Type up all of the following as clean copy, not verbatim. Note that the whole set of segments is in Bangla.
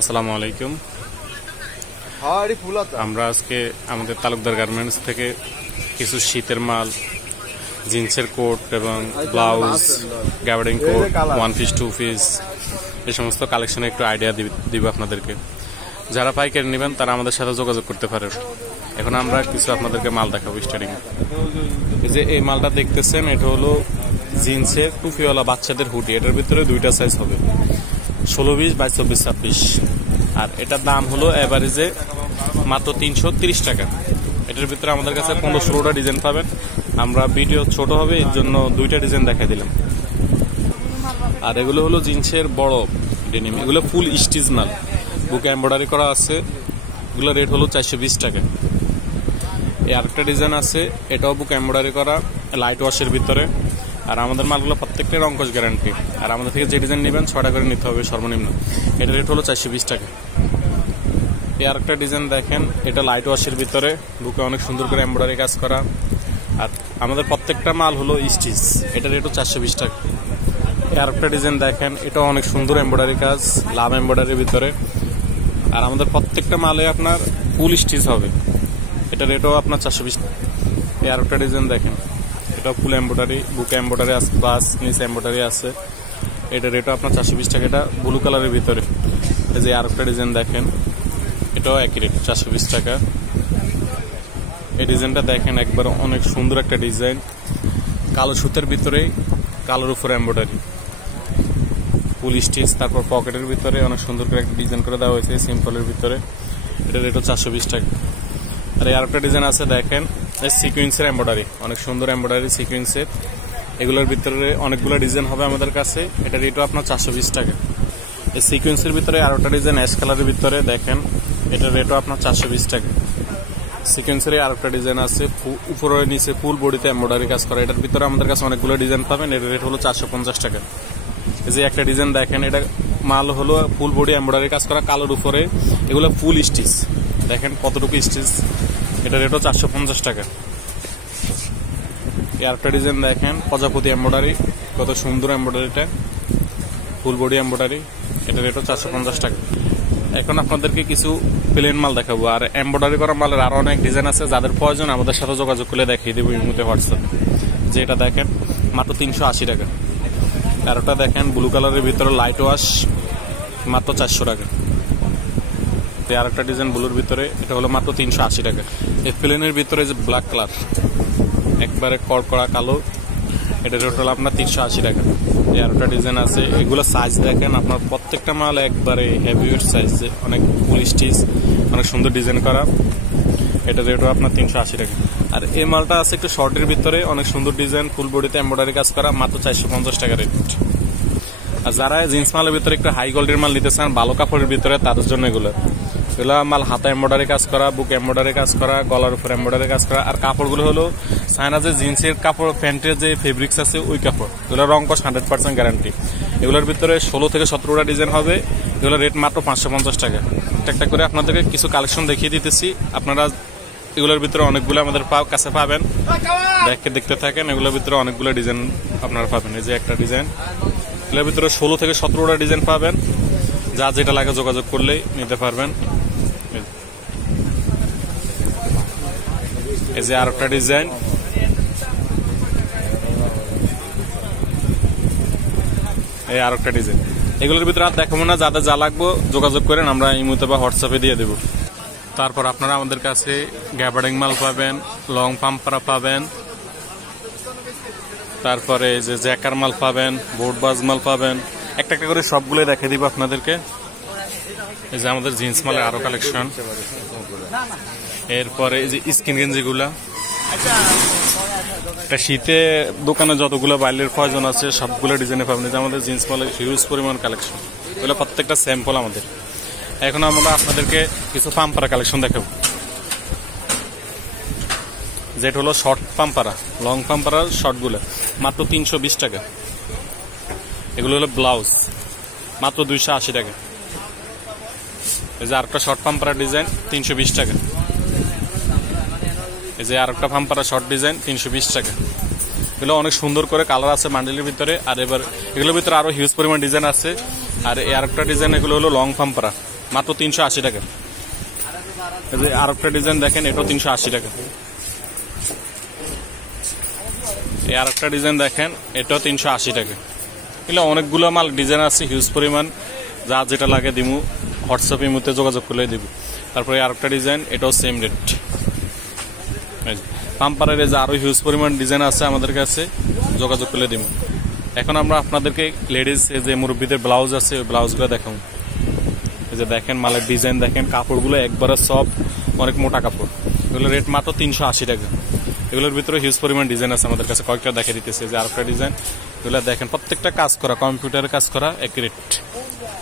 আসসালামু আলাইকুম। আমরা আজকে আমাদের তালুকদার গার্মেন্টস থেকে কিছু শীতের মাল, জিন্সের কোট এবং blouse, gabardine coat, 1 piece 2 piece এই সমস্ত কালেকশনে একটু আইডিয়া দিব আপনাদেরকে। যারা পাইকারি নেবেন তারা আমাদের সাথে যোগাযোগ করতে পারেন। এখন আমরা কিছু আপনাদেরকে মাল দেখাবো স্টার্টিং। এই যে এই মালটা দেখতেছেন, এটা হলো জিন্সের টুপিওয়ালা বাচ্চাদের হুডি। এটার ভিতরে দুইটা সাইজ হবে, 16, 20 বা 24, 26। আর এটার দাম হলো এভারেজে মাত্র 330 টাকা। এটার ভিতরে আমাদের কাছে 15-16টা ডিজাইন পাবেন। আমরা ভিডিও ছোট হবে এর জন্য 2টা ডিজাইন দেখাই দিলাম। আর এগুলো হলো জিন্সের বড় ডেনিম, এগুলো ফুল স্টিচ মাল, বুকে এমব্রয়ডারি করা আছে। এগুলো রেট হলো 420 টাকা। এই আরেকটা ডিজাইন আছে, এটাও বুকে এমব্রয়ডারি করা, লাইট ওয়াশের ভিতরে। আর আমাদের মালগুলো প্রত্যেকটার অঙ্কশ গ্যারান্টি। আর আমাদের থেকে যে ডিজাইন নেবেন 6টা করে নিতে হবে সর্বনিম্ন। এটা রেট হলো 420 টাকা। এই আরেকটা ডিজাইন দেখেন, এটা লাইট ওয়াশের ভিতরে, বুকে অনেক সুন্দর করে এমব্রয়ডারি কাজ করা। আর আমাদের প্রত্যেকটা মাল হলো স্টিচ, এটা রেটও 420 টাকা। এই আরেকটা ডিজাইন দেখেন, এটা অনেক সুন্দর এমব্রয়ডারি কাজ, লাভ এমব্রয়ডারির ভিতরে। আর আমাদের প্রত্যেকটা মালে আপনার ফুল স্টিচ হবে, এটা রেটও আপনার 420 টাকা। এই আরেকটা ডিজাইন দেখেন, এটা ফুল এমব্রয়ডারি, বুকে এমব্রয়ডারি আছে, প্লাস নিচে এমব্রয়ডারি আছে। এটা রেটও আপনার 420 টাকা। এটা ব্লু কালারের ভিতরে। এই যে আরেকটা ডিজাইন দেখেন, এটাও একই রেট, 420 টাকা। এই ডিজাইনটা দেখেন, একবার অনেক সুন্দর একটা ডিজাইন, কালো সুতের ভিতরে কালোর উপরে এমব্রয়ডারি, ফুল স্টিচ। তারপর পকেটের ভিতরে অনেক সুন্দর করে একটা ডিজাইন করে দেওয়া হয়েছে সিম্পলের ভিতরে। এটা রেটও 420 টাকা। আর এই আরেকটা ডিজাইন আছে দেখেন, সিকুয়েন্সের এমব্রয়ডারি, অনেক সুন্দর এমব্রয়ডারি সিকুয়েন্সের। এগুলোর ভিতরে অনেকগুলো ডিজাইন হবে আমাদের কাছে। এটা রেটও আপনার 420 টাকা। এই সিকুয়েন্সের ভিতরে আরেকটা ডিজাইন অ্যাশ কালারের ভিতরে দেখেন, এটা রেটও আপনার 420 টাকা। সিকুয়েন্সের আরেকটা ডিজাইন আছে, উপরে নিচে ফুল বডিতে এমব্রয়ডারি কাজ করা। এটার ভিতরে আমাদের কাছে অনেকগুলো ডিজাইন পাবেন। এটার রেট হলো 450 টাকা। এই যে একটা ডিজাইন দেখেন, এটা মাল হলো ফুল বডি এমব্রয়ডারি কাজ করা, কালোর উপরে। এগুলো ফুল স্টিচ, দেখেন কতটুকু স্টিচ। এটা রেটও 450 টাকা। এই আরেকটা ডিজাইন দেখেন, প্রজাপতি এমব্রয়ডারি, কত সুন্দর এমব্রয়ডারিটা, ফুল বডি এমব্রয়ডারি। এটা রেটও 450 টাকা। এখন আপনাদেরকে কিছু প্লেন মাল দেখাবো। আর এমব্রয়ডারি করা মালের আরো অনেক ডিজাইন আছে, যাদের প্রয়োজন আমাদের সাথে যোগাযোগ করলে দেখিয়ে দেবো ইমোতে, হোয়াটসঅ্যাপে। যে এটা দেখেন মাত্র 380 টাকা। আর ওটা দেখেন ব্লু কালারের ভিতরে লাইট ওয়াশ, মাত্র 400 টাকা। আর একটা ডিজাইন ব্লুর ভিতরে, এটা হলো মাত্র 380 টাকা। এই প্লেনের ভিতরে যে ব্ল্যাক কালার, একবারে কড়কড়া কালো, এটা রেট হলো আপনার 380 টাকা। আর একটা ডিজাইন আছে, এগুলো সাইজ দেখেন, আপনার প্রত্যেকটা মাল একবারে হেভিওয়েট সাইজ, অনেক ফুল স্টিচ, অনেক সুন্দর ডিজাইন করা। এটা রেটও আপনার 380 টাকা। আর এই মালটা আছে একটু শর্টের ভিতরে, অনেক সুন্দর ডিজাইন, ফুল বডিতে এমব্রয়ডারি কাজ করা, মাত্র 450 টাকা রেট। আর যারা জিন্স মালের ভিতরে একটু হাই কোয়ালিটির মাল নিতে চান, ভালো কাপড়ের ভিতরে, তাদের জন্য এগুলো মাল হাতে এমব্রয়ডারি কাজ করা, বুকে এমব্রয়ডারি কাজ করা, গলার উপর এমব্রয়ডারি কাজ করা। আর কাপড়গুলো হলো চায়না যে জিন্সের কাপড়, প্যান্টের যে ফেব্রিক্স আছে ওই কাপড়। এগুলো রং কস 100% গ্যারান্টি। এগুলোর ভিতরে 16 থেকে 17টা ডিজাইন হবে। এগুলো রেট মাত্র 550 টাকা। একটা করে আপনাদেরকে কিছু কালেকশন দেখিয়ে দিতেছি। আপনারা এগুলোর ভিতরে অনেকগুলো আমাদের কাছে পাবেন, দেখতে থাকেন। এগুলোর ভিতরে অনেকগুলো ডিজাইন আপনারা পাবেন। এই যে একটা ডিজাইন, এগুলোর ভিতরে 16 থেকে 17টা ডিজাইন পাবেন। যা যেটা লাগে যোগাযোগ করলেই নিতে পারবেন। এই যে আরেকটা ডিজাইন, এই আরেকটা ডিজাইন। এগুলোর ভিতরে আর দেখাবো না, যাদের যা লাগবে যোগাযোগ করেন, আমরা ইমোতে বা হোয়াটসঅ্যাপে দিয়ে দেবো। তারপর আপনারা আমাদের কাছে গ্যাবার্ডিং মাল পাবেন, লং পাম্পারা পাবেন, তারপরে এই যে জ্যাকার মাল পাবেন, বোর্ডবাজ মাল পাবেন। একটা একটা করে সবগুলো দেখিয়ে দিব আপনাদেরকে। এই যে আমাদের জিন্স মালের আরো কালেকশন। এরপরে এই যে স্কিন গেঞ্জিগুলা, শীতে দোকানে যতগুলো বাইলের প্রয়োজন আছে সবগুলো ডিজাইনে পাবেন। যে আমাদের জিন্স মালের হিউজ পরিমাণ কালেকশন, এগুলো প্রত্যেকটা স্যাম্পল আমাদের। এখন আমরা আপনাদেরকে কিছু পাম্পারা কালেকশন দেখাবো, যেটা হলো শর্ট পাম্পারা, লং পাম্পারা শর্টগুলো, মাত্র 320 টাকা। এগুলো হলো ব্লাউজ, মাত্র 280 টাকা। এই যে আরেকটা শর্ট পাম্পারা ডিজাইন, 320 টাকা। এই যে আরেকটা পাম্পারা শর্ট ডিজাইন, 320 টাকা। এগুলো অনেক সুন্দর করে কালার আছে বান্ডেলের ভিতরে। আর এবার এগুলোর ভিতরে আরো হিউজ পরিমাণ ডিজাইন আছে। আর এই আরেকটা ডিজাইন, এগুলো হলো লং পাম্পারা, মাত্র 380 টাকা। এই যে আরেকটা ডিজাইন দেখেন, এটাও 380 টাকা। এই আরেকটা ডিজাইন দেখেন, এটাও 380 টাকা। এগুলো অনেকগুলো মাল ডিজাইন আছে, হিউজ পরিমাণ। যা যেটা লাগে দিমু, হোয়াটসঅ্যাপ ইমোতে যোগাযোগ করলে দিব। তারপরে আরেকটা ডিজাইন, এটাও সেম রেট। পাম্পারের যে আরো হিউজ পরিমাণ ডিজাইন আছে আমাদের কাছে, যোগাযোগ করলে দিব। এখন আমরা আপনাদেরকে লেডিস যে মুরব্বীদের ব্লাউজ আছে ওই ব্লাউজগুলো দেখাবো। এই যে দেখেন মালের ডিজাইন দেখেন, কাপড়গুলো একবারে সব অনেক মোটা কাপড়। এগুলো রেট মাত্র 380 টাকা। এগুলোর ভিতরে হিউজ পরিমাণ ডিজাইন আছে আমাদের কাছে, কয়েকটা দেখে দিতেছে। যে আরেকটা ডিজাইন, এগুলো দেখেন প্রত্যেকটা কাজ করা, কম্পিউটারের কাজ করা, এক রেট।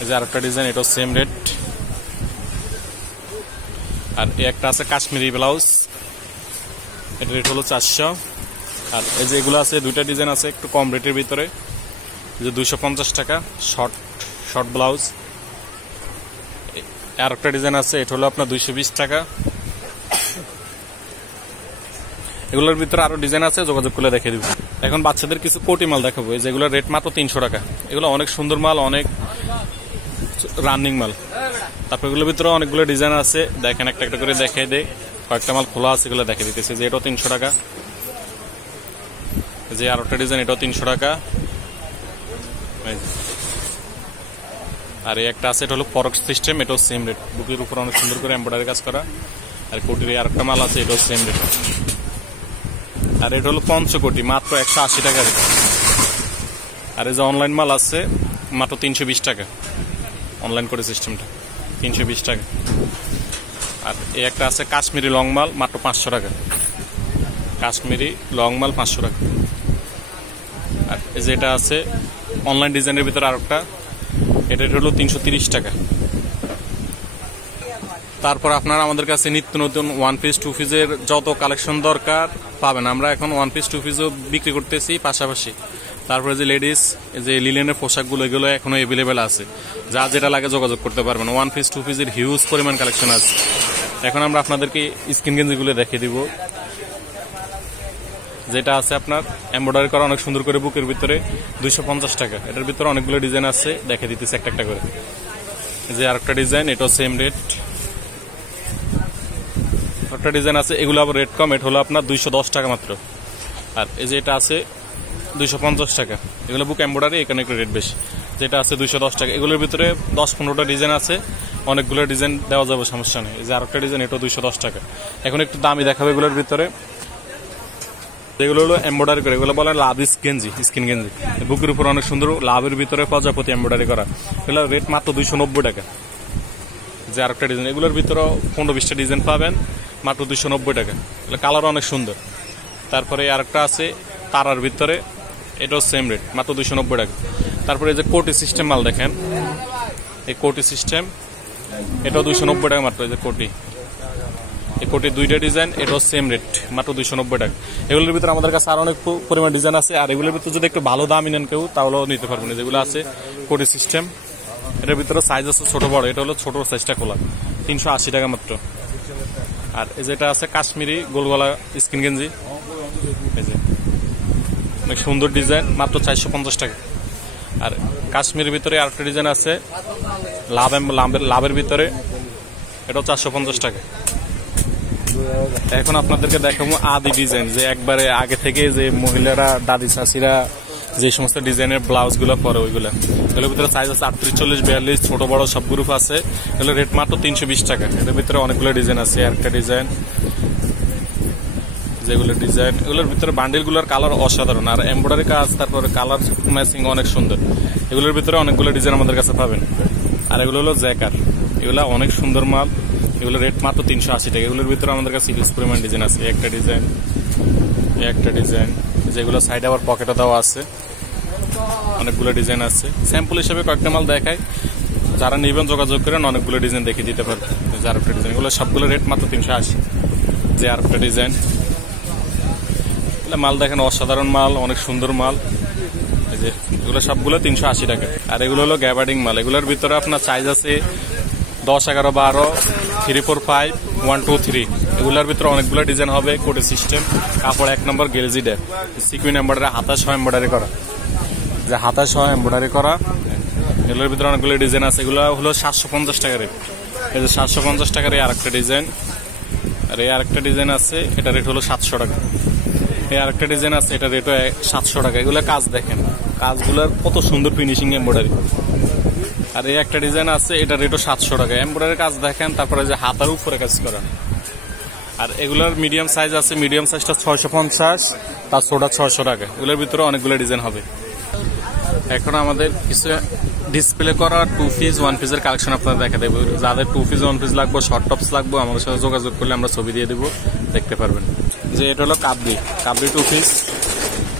এই যে আরেকটা ডিজাইন, এটাও সেম রেট। আর এই একটা আছে কাশ্মীরি ব্লাউজ, এটা রেট হলো 400। আর এই যে এগুলো আছে, দুইটা ডিজাইন আছে একটু কম রেটের ভিতরে, যে 250 টাকা শর্ট ব্লাউজ। আর একটা ডিজাইন আছে, এটা হলো আপনার 220 টাকা। এগুলোর ভিতরে আরো ডিজাইন আছে, যোগাযোগ করলে দেখে দিব। এখন বাচ্চাদের কিছু কোটি মাল দেখাবো, যেগুলো রেট মাত্র 300 টাকা। এগুলো অনেক সুন্দর মাল, অনেক রানিং মাল। তারপর এগুলোর ভিতরে অনেকগুলো ডিজাইন আছে, দেখেন একটা একটা করে দেখাই দেয়। কয়েকটা মাল খোলা আছে, এগুলো দেখে দিতেছে। যে এটাও 300 টাকা। যে আর একটা ডিজাইন, এটাও 300 টাকা। আর এই একটা আছে, এটা হলো ফরক সিস্টেম, এটাও সেম রেট। বুকের উপর অনেক সুন্দর করে এমব্রয়ডারি কাজ করা। আর কোটির আর একটা মাল আছে, এটাও সেম রেট। আর এটা হলো পঞ্চকোটি, মাত্র 180 টাকা রেট। আর এই যে অনলাইন মাল আছে মাত্র 320 টাকা, অনলাইন করে সিস্টেমটা 320 টাকা। আর এই একটা আছে কাশ্মীরি লং মাল, মাত্র 500 টাকা। কাশ্মীরি লং মাল 500 টাকা। আর এই যে এটা আছে অনলাইন ডিজাইনের ভিতরে আরেকটা, এটা হলো 330 টাকা। তারপর আপনারা আমাদের কাছে নিত্য নতুন 1 পিস 2 পিসের যত কালেকশন দরকার পাবেন। আমরা এখন 1 পিস 2 পিসও বিক্রি করতেছি পাশাপাশি। তারপরে যে লেডিস যে লিলেনের পোশাকগুলো, এগুলো এখনো অ্যাভেলেবেল আছে, যা যেটা লাগে যোগাযোগ করতে পারবেন। 1 পিস 2 পিসের হিউজ পরিমাণ কালেকশন আছে। এখন আমরা আপনাদেরকে স্কিন গেঞ্জিগুলো দেখিয়ে দিব, যেটা আছে আপনার এমব্রয়ডারি করা অনেক সুন্দর করে বুকের ভিতরে, 250 টাকা। এটার ভিতরে অনেকগুলো ডিজাইন আছে, দেখে দিতেছি একটা একটা করে। যে আরেকটা ডিজাইন, এটাও সেম রেট। একটা ডিজাইন আছে, এগুলো আবার রেট কম, এটা হলো আপনার 210 টাকা মাত্র। আর এই যে এটা আছে 250 টাকা। এগুলো বুক এমব্রয়ডারি, এখানে একটু রেট বেশি। যেটা আছে 210 টাকা। এগুলোর ভিতরে 10-15টা ডিজাইন আছে, অনেকগুলো ডিজাইন দেওয়া যাবে, সমস্যা নেই। এই যে আরেকটা ডিজাইন, এটাও 210 টাকা। এখন একটু দামি দেখাবে এগুলোর ভিতরে। যেগুলো হলো এমব্রয়ডারি করে, এগুলো বলে লাভিস গেঞ্জি, স্কিন গেঞ্জি। বুকের উপর অনেক সুন্দর লাভের ভিতরে প্রজাপতি এমব্রয়ডারি করা। এগুলো রেট মাত্র 290 টাকা। যে আরেকটা ডিজাইন, এগুলোর ভিতরে 15-20টা ডিজাইন পাবেন, মাত্র 290 টাকা। এগুলো কালার অনেক সুন্দর। তারপরে আরেকটা আছে তারার ভিতরে, এটাও সেম রেট, মাত্র 290 টাকা। তারপরে এই যে কোটি সিস্টেম মাল দেখেন, এই কোটি সিস্টেম, এটাও 290 টাকা মাত্র। এই যে কোটি, এই কোটির দুইটা ডিজাইন, এটাও সেম রেট, মাত্র 290 টাকা। এগুলোর ভিতরে আমাদের কাছে আরো অনেক পরিমাণ ডিজাইন আছে। আর এগুলোর ভিতরে যদি একটু ভালো দামি নেন কেউ, তাহলেও নিতে পারবেন। যেগুলো আছে কোটি সিস্টেম, এটার ভিতরে সাইজ আছে ছোট বড়। এটা হলো ছোট সাইজটা খোলা, 380 টাকা মাত্র। আর এই যেটা আছে কাশ্মীরি গোলগলা স্কিন গেঞ্জি, এই যে অনেক সুন্দর ডিজাইন, মাত্র 450 টাকা। আর কাশ্মীরের ভিতরে আরেকটা ডিজাইন আছে লাভের ভিতরে, এটাও 450 টাকা। এখন আপনাদেরকে দেখাবো আদি ডিজাইন, যে একবারে আগে থেকে যে মহিলারা, দাদি চাষিরা যে সমস্ত ডিজাইনের ব্লাউজ গুলো পরে, ওইগুলা। এগুলোর ভিতরে সাইজ আছে 38, 40, 42, ছোট বড় সব গ্রুপ আছে। এগুলো রেট মাত্র 320 টাকা। এটার ভিতরে অনেকগুলো ডিজাইন আছে। একটা ডিজাইন, যেগুলো ডিজাইন, এগুলোর ভিতরে বান্ডিল গুলোর কালার অসাধারণ। আর এমব্রয়ডারি কাজ, তারপরে কালার ম্যাচিং অনেক সুন্দর। এগুলোর ভিতরে অনেকগুলো ডিজাইন আমাদের কাছে পাবেন। আর এগুলো হলো জ্যাকার, এগুলো অনেক সুন্দর মাল। এগুলো রেট মাত্র 380 টাকা। এগুলোর ভিতরে আমাদের কাছে হিউজ পরিমাণ ডিজাইন আছে। একটা ডিজাইন, একটা ডিজাইন, যেগুলো সাইডে আবার পকেটে দেওয়া আছে, অনেকগুলো ডিজাইন আছে। স্যাম্পল হিসেবে কয়েকটা মাল দেখায়, যারা নিবেন যোগাযোগ করেন, অনেকগুলো ডিজাইন দেখিয়ে দিতে পারবে। যে আরেকটা ডিজাইন, এগুলো সবগুলো রেট মাত্র 380। যে আরেকটা ডিজাইন, মাল দেখেন অসাধারণ মাল, অনেক সুন্দর মাল। এই যে এগুলো সবগুলো 380 টাকা। আর এগুলো হলো গ্যাবার্ডিং মাল। এগুলোর ভিতরে আপনার সাইজ আছে 10, 11, 12, 3, 4, 5, 1, 2, 3। এগুলোর ভিতরে অনেকগুলো ডিজাইন হবে। কোটি সিস্টেম, কাপড় 1 নম্বর গেলজি ডে, সিকুইন এমব্রয়ডারি, হাতা সহ এমব্রয়ডারি করা, যে হাতা সহ এমব্রয়ডারি করা। এগুলোর ভিতরে অনেকগুলো ডিজাইন আছে। এগুলো হলো 750 টাকা রেট। এই যে 750 টাকার এই আরেকটা ডিজাইন, আর এই আরেকটা ডিজাইন আছে, এটা রেট হলো 700 টাকা। এই আরেকটা ডিজাইন আছে, এটা রেট 700 টাকা। এগুলো কাজ দেখেন, কাজগুলোর কত সুন্দর ফিনিশিং এমব্রয়ডারি। আর এই একটা ডিজাইন আছে, এটা রেটও 700 টাকা। এমব্রয়ডারি কাজ দেখেন, তারপরে যে হাতার উপরে কাজ করা। আর এগুলোর মিডিয়াম সাইজ আছে, মিডিয়াম সাইজটা 650, তার ছোটা 600 টাকা। এগুলোর ভিতরে অনেকগুলো ডিজাইন হবে। এখন আমাদের কিছু ডিসপ্লে করা 2 পিস 1 পিসের কালেকশন আপনাদের দেখা দেবো। যাদের 2 পিস 1 পিস লাগবে, শর্ট টপস লাগবে, আমাদের সাথে যোগাযোগ করলে আমরা ছবি দিয়ে দেবো, দেখতে পারবেন। যে এটা হলো কাবলি 2 পিস,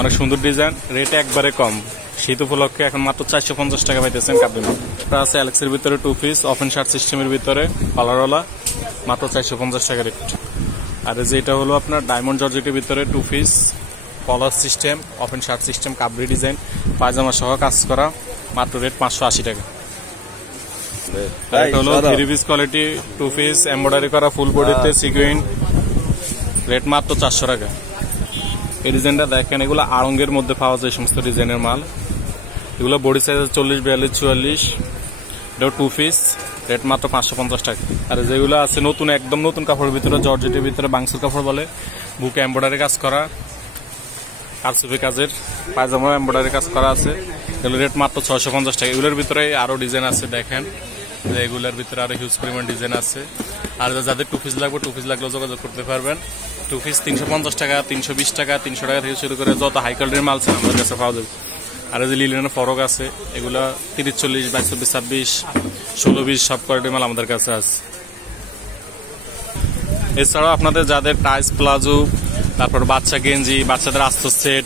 অনেক সুন্দর ডিজাইন, রেট একবারে কম। শীত উপলক্ষে এখন মাত্র 450 টাকা পাইতেছেন কাবলি মাল। এটা আছে অ্যালেক্সের ভিতরে 2 পিস, ওপেন শার্ট সিস্টেমের ভিতরে, কালারওয়ালা, মাত্র 450 টাকা রেট। আর যে এটা হলো আপনার ডায়মন্ড জর্জেটের ভিতরে 2 piece, collar system, open shirt system, Kabuli design, পায়জামা সহ কাজ করা, মাত্র রেট 580 টাকা। এটা হলো 3 পিস কোয়ালিটি 2 পিস, এমব্রয়ডারি করা, ফুল বডিতে সিকুইন, রেট মাত্র 400 টাকা। এই ডিজাইনটা দেখেন, এগুলো আড়ঙ্গের মধ্যে পাওয়া যায়, সমস্ত ডিজাইনের মাল। এগুলো বডি সাইজ 40, 42, 44। এটাও 2 পিস, রেট মাত্র 550 টাকা। আর যেগুলো আছে নতুন, একদম নতুন কাপড়ের ভিতরে, জর্জেটের ভিতরে, বাংসুর কাপড় বলে, বুকে এমব্রয়ডারি কাজ করা, কারচুপি কাজের পায়জামা এমব্রয়ডারি কাজ করা আছে। এগুলোর রেট মাত্র 650 টাকা। এগুলোর ভিতরে আরো ডিজাইন আছে, দেখেন যে এগুলোর ভিতরে আরো হিউজ পরিমাণ ডিজাইন আছে। আর যাদের 2 পিস লাগবে, 2 পিস লাগলেও যোগাযোগ করতে পারবেন। 2 পিস 350 টাকা, 320 টাকা, 300 টাকা থেকে শুরু করে যত হাই কোয়ালিটির মাল আছে আমাদের কাছে পাওয়া যাবে। আর যে লিলেনের ফরক আছে, এগুলা 30, 40, 22, 24, 26, 16, 20 সব কোয়ালিটির মাল আমাদের কাছে আছে। এছাড়াও আপনাদের যাদের টাইস প্লাজো, তারপর বাচ্চা গেঞ্জি, বাচ্চাদের আস্ত সেট,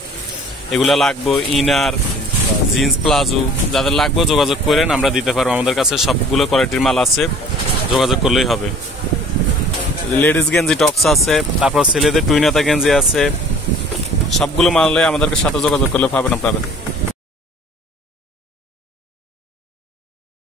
এগুলা লাগবে, ইনার, জিন্স প্লাজো, যাদের লাগবে যোগাযোগ করেন, আমরা দিতে পারবো। আমাদের কাছে সবগুলো কোয়ালিটির মাল আছে, যোগাযোগ করলেই হবে। লেডিস গেঞ্জি টপস আছে, তারপর ছেলেদের টুইনাতা গেঞ্জি আছে, সবগুলো মালে আমাদের সাথে যোগাযোগ করলে পাবেন আপনারা।